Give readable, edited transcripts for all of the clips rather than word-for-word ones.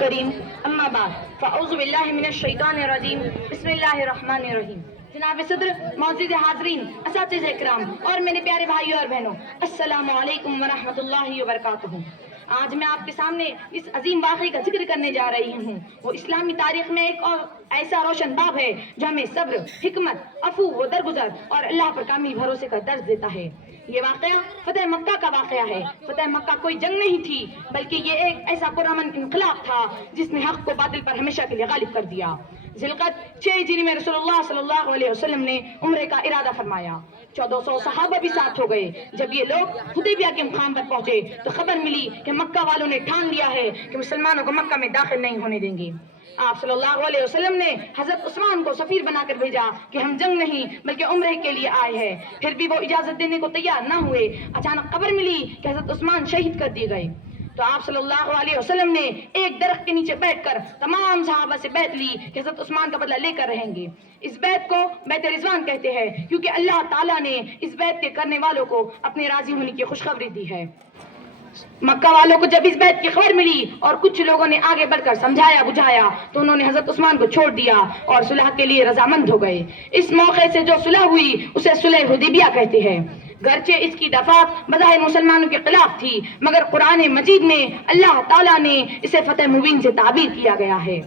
کریم اما بعد فاعوذ باللہ من الشیطان الرجیم بسم اللہ الرحمن الرحیم۔ جناب صدر، معزز حاضرین، اساتذہ اکرام اور میرے پیارے بھائیوں اور بہنوں، السلام علیکم ورحمۃ اللہ وبرکاتہ۔ آج میں آپ کے سامنے اس عظیم واقعے کا ذکر کرنے جا رہی ہوں۔ وہ اسلامی تاریخ میں ایک اور ایسا روشن باب ہے جو ہمیں صبر، حکمت، عفو و درگزر اور اللہ پر کامل بھروسے کا درس دیتا ہے۔ یہ واقعہ فتح مکہ کا واقعہ ہے۔ فتح مکہ کوئی جنگ نہیں تھی، بلکہ یہ ایک ایسا پرامن انقلاب تھا جس نے حق کو باطل پر ہمیشہ کے لیے غالب کر دیا۔ ذوالقعدہ 6 ہجری میں رسول اللہ صلی اللہ علیہ وسلم نے عمرے کا ارادہ فرمایا۔ 1400 صحابہ بھی ساتھ ہو گئے۔ جب یہ لوگ حدیبیہ کے مقام پر پہنچے تو خبر ملی کہ مکہ والوں نے ٹھان لیا ہے کہ مسلمانوں کو مکہ میں داخل نہیں ہونے دیں گے۔ آپ صلی اللہ علیہ وسلم نے حضرت عثمان کو سفیر بنا کر بھیجا کہ ہم جنگ نہیں بلکہ عمرے کے لیے آئے ہیں۔ پھر بھی وہ اجازت دینے کو تیار نہ ہوئے۔ اچانک خبر ملی کہ حضرت عثمان شہید کر دیے گئے۔ تو آپ صلی اللہ علیہ وسلم نے ایک درخت کے نیچے بیٹھ کر تمام صحابہ سے بیعت لی کہ حضرت عثمان کا بدلہ لے کر رہیں گے۔ اس بیعت کو بیعت رضوان کہتے ہیں، کیونکہ اللہ تعالیٰ نے اس بیعت کے کرنے والوں کو اپنے راضی ہونے کی خوشخبری دی ہے۔ مکہ والوں کو جب اس بیعت کی خبر ملی اور کچھ لوگوں نے آگے بڑھ کر سمجھایا بجھایا تو انہوں نے حضرت عثمان کو چھوڑ دیا اور صلح کے لیے رضامند ہو گئے۔ اس موقع سے جو صلح ہوئی اسے صلح حدیبیہ کہتے ہیں۔ گرچہ اس کی دفعات بظاہر مسلمانوں کے خلاف تھی، مگر قرآن مجید میں اللہ تعالیٰ نے اسے فتح مبین سے تعبیر کیا گیا ہے۔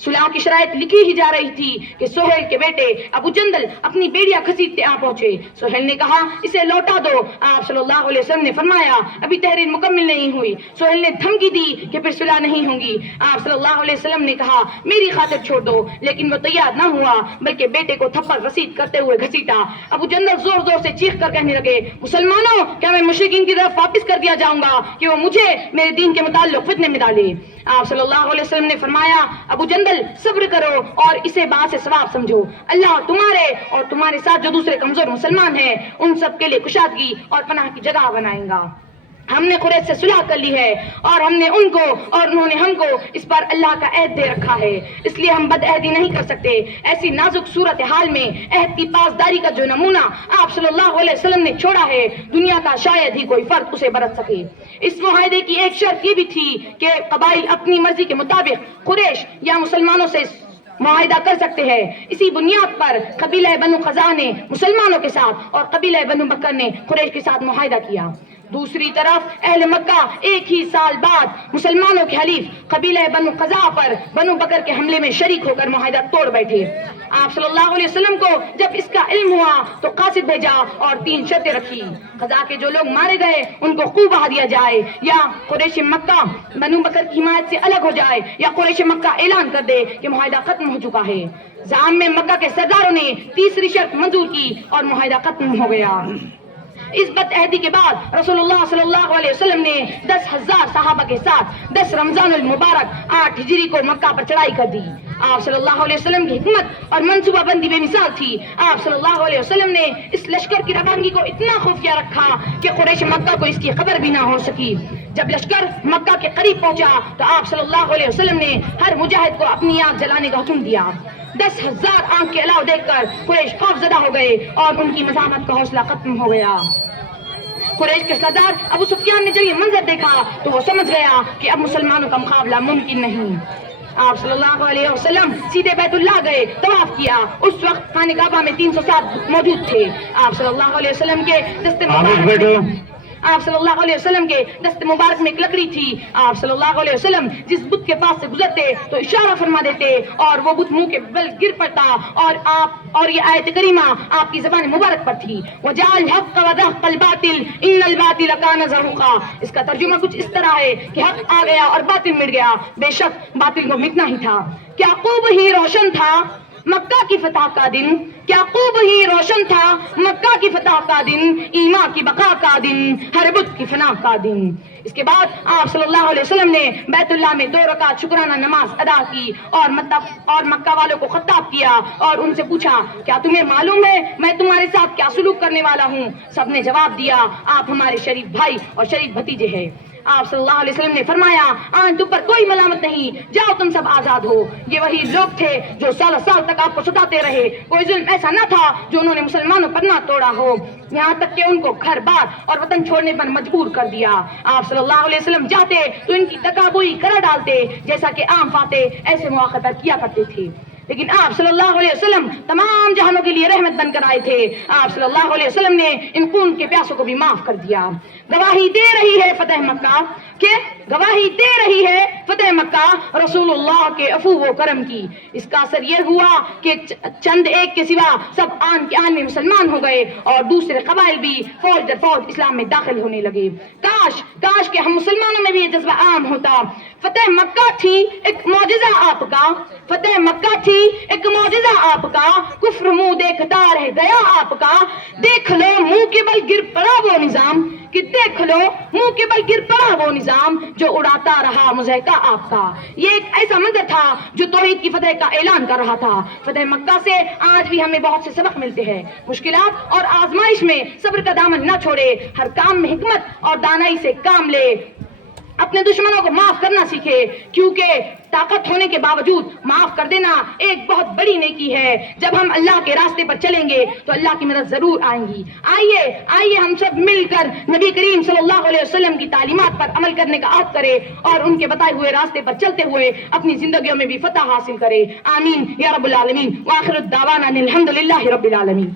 صلح کی شرائط لکھی ہی جا رہی تھی کہ سہیل کے بیٹے ابو جندل اپنی بیڑیاں گھسیٹتے آ پہنچے۔ سہیل نے کہا اسے لوٹا دو۔ آپ صلی اللہ علیہ وسلم نے فرمایا ابھی تحریر مکمل نہیں ہوئی۔ سہیل نے دھمکی دی کہ پھر صلح نہیں ہوگی۔ آپ صلی اللہ علیہ وسلم نے کہا میری خاطر چھوڑ دو، لیکن وہ تیار نہ ہوا بلکہ بیٹے کو تھپڑ رسید کرتے ہوئے گھسیٹا۔ ابو جندل زور زور سے چیخ کر کہنے لگے مسلمانوں، کیا میں مشرکین کی طرف واپس کر دیا جاؤں گا کہ وہ مجھے میرے دین کے متعلق فتنے میں ڈالے؟ آپ صلی اللہ علیہ وسلم نے فرمایا ابو جندل صبر کرو اور اسے باعث ثواب سمجھو۔ اللہ تمہارے اور تمہارے ساتھ جو دوسرے کمزور مسلمان ہیں ان سب کے لیے کشادگی اور پناہ کی جگہ بنائیں گا۔ ہم نے قریش سے صلح کر لی ہے اور ہم نے ان کو اور انہوں نے ہم کو اس پر اللہ کا عہد دے رکھا ہے، اس لیے ہم بد عہدی نہیں کر سکتے۔ ایسی نازک صورتحال میں عہد کی پاسداری کا جو نمونہ آپ صلی اللہ علیہ وسلم نے چھوڑا ہے دنیا کا شاید ہی کوئی فرد اسے برت سکے۔ اس معاہدے کی ایک شرط یہ بھی تھی کہ قبائل اپنی مرضی کے مطابق قریش یا مسلمانوں سے معاہدہ کر سکتے ہیں۔ اسی بنیاد پر قبیلہ بنو قزاع نے مسلمانوں کے ساتھ اور قبیلہ بنو بکر نے قریش کے ساتھ معاہدہ کیا۔ دوسری طرف اہل مکہ ایک ہی سال بعد مسلمانوں کے حلیف قبیلہ بنو قزاع پر بنو بکر کے حملے میں شریک ہو کر معاہدہ توڑ بیٹھے۔ آپ صلی اللہ علیہ وسلم کو جب اس کا علم ہوا تو قاصد بھیجا اور 3 شرطیں رکھی۔ قزاع کے جو لوگ مارے گئے ان کو خوب بہا دیا جائے، یا قریش مکہ بنو بکر کی حمایت سے الگ ہو جائے، یا قریش مکہ اعلان کر دے کہ معاہدہ ختم ہو چکا ہے۔ زعام میں مکہ کے سرداروں نے تیسری شرط منظور کی اور معاہدہ ختم ہو گیا۔ اس بد عہدی کے بعد رسول اللہ صلی اللہ علیہ وسلم نے 10,000 صحابہ کے ساتھ 10 رمضان المبارک 8 ہجری کو مکہ پر چڑھائی کر دی۔ آپ صلی اللہ علیہ وسلم کی حکمت اور منصوبہ بندی بے مثال تھی۔ آپ صلی اللہ علیہ وسلم نے اس لشکر کی روانگی کو اتنا خفیہ رکھا کہ قریش مکہ کو اس کی خبر بھی نہ ہو سکی۔ جب لشکر مکہ کے قریب پہنچا تو آپ صلی اللہ علیہ وسلم نے ہر مجاہد کو اپنی آنکھ جلانے کا حکم دیا۔ 10,000 آنکھ کے علاوہ دیکھ کر قریش خوف زدہ ہو گئے اور ان کی مزاحمت کا حوصلہ ختم ہو گیا۔ قریش کے سردار ابو سفیان نے جب یہ منظر دیکھا تو وہ سمجھ گیا کہ اب مسلمانوں کا مقابلہ ممکن نہیں۔ آپ صلی اللہ علیہ وسلم سیدھے بیت اللہ گئے، طواف کیا۔ اس وقت خانہ کعبہ میں 307 موجود تھے۔ آپ صلی اللہ علیہ وسلم کے دست مبارک میں ایک لکڑی تھی۔ آپ صلی اللہ علیہ وسلم جس بت کے پاس سے گزرتے تو اشارہ فرما دیتے اور وہ بت منہ کے بل گر پڑتا اور یہ آیت کریمہ آپ کی زبان مبارک پر تھی، وَجَعَلْ الْحَقَّ وَزَهَقَ الْبَاطِلَ إِنَّ الْبَاطِلَ كَانَ زَهُوقًا۔ اس کا ترجمہ کچھ اس طرح ہے کہ حق آ گیا اور باطل مٹ گیا، بے شک باطل کو مٹنا ہی تھا۔ کیا خوب ہی روشن تھا مکہ کی فتح کا دن، کیا خوب ہی روشن تھا مکہ کی فتح کا دن، ایمان کی بقا کا دن، ہر بت کی فنا کا دن۔ اس کے بعد آپ صلی اللہ علیہ وسلم نے بیت اللہ میں 2 رکعت شکرانہ نماز ادا کی اور مکہ والوں کو خطاب کیا اور ان سے پوچھا کیا تمہیں معلوم ہے میں تمہارے ساتھ کیا سلوک کرنے والا ہوں؟ سب نے جواب دیا آپ ہمارے شریف بھائی اور شریف بھتیجے ہیں۔ آپ صلی اللہ علیہ وسلم نے فرمایا آج تم پر کوئی ملامت نہیں، جاؤ تم سب آزاد ہو۔ یہ وہی لوگ تھے جو سال سال تک آپ کو ستاتے رہے، کوئی ظلم ایسا نہ تھا جو انہوں نے مسلمانوں پر نہ توڑا ہو، یہاں تک کہ ان کو گھر بار اور وطن چھوڑنے پر مجبور کر دیا۔ آپ صلی اللہ علیہ وسلم جاتے تو ان کی تکابری کرا ڈالتے، جیسا کہ عام فاتح ایسے مواقع پر کیا کرتے تھے، لیکن آپ صلی اللہ علیہ وسلم تمام جہانوں کے لیے رحمت بن کر آئے تھے۔ آپ صلی اللہ علیہ وسلم نے ان خون کے پیاسوں کو بھی معاف کر دیا۔ گواہی دے رہی ہے فتح مکہ کہ گواہی دے رہی ہے فتح مکہ رسول اللہ کے عفو و کرم کی۔ اس کا اثر یہ ہوا کہ چند ایک کے سوا سب آن کے آن میں مسلمان ہو گئے اور دوسرے قبائل بھی فوج در فوج اسلام میں داخل ہونے لگے۔ کاش کہ ہم مسلمانوں میں بھی یہ جذبہ عام ہوتا۔ فتح مکہ تھی ایک معجزہ آپ کا، فتح مکہ تھی ایک معجزہ آپ کا، کفر منہ دیکھتا رہ گیا آپ کا۔ دیکھ لو منہ کے بل گر پڑا وہ نظام، کہ دیکھ لو منہ کے بل گر پڑا وہ نظام جو اڑاتا رہا مضحکہ آپ کا۔ یہ ایک ایسا منظر تھا جو توحید کی فتح کا اعلان کر رہا تھا۔ فتح مکہ سے آج بھی ہمیں بہت سے سبق ملتے ہیں۔ مشکلات اور آزمائش میں صبر کا دامن نہ چھوڑے، ہر کام میں حکمت اور دانائی سے کام لے، اپنے دشمنوں کو معاف کرنا سیکھے، کیونکہ طاقت ہونے کے باوجود معاف کر دینا ایک بہت بڑی نیکی ہے۔ جب ہم اللہ کے راستے پر چلیں گے تو اللہ کی مدد ضرور آئیں گی۔ آئیے ہم سب مل کر نبی کریم صلی اللہ علیہ وسلم کی تعلیمات پر عمل کرنے کا عہد کریں اور ان کے بتائے ہوئے راستے پر چلتے ہوئے اپنی زندگیوں میں بھی فتح حاصل کریں۔ آمین یا رب العالمین۔ وآخر الدعوانا الحمد للہ رب العالمین۔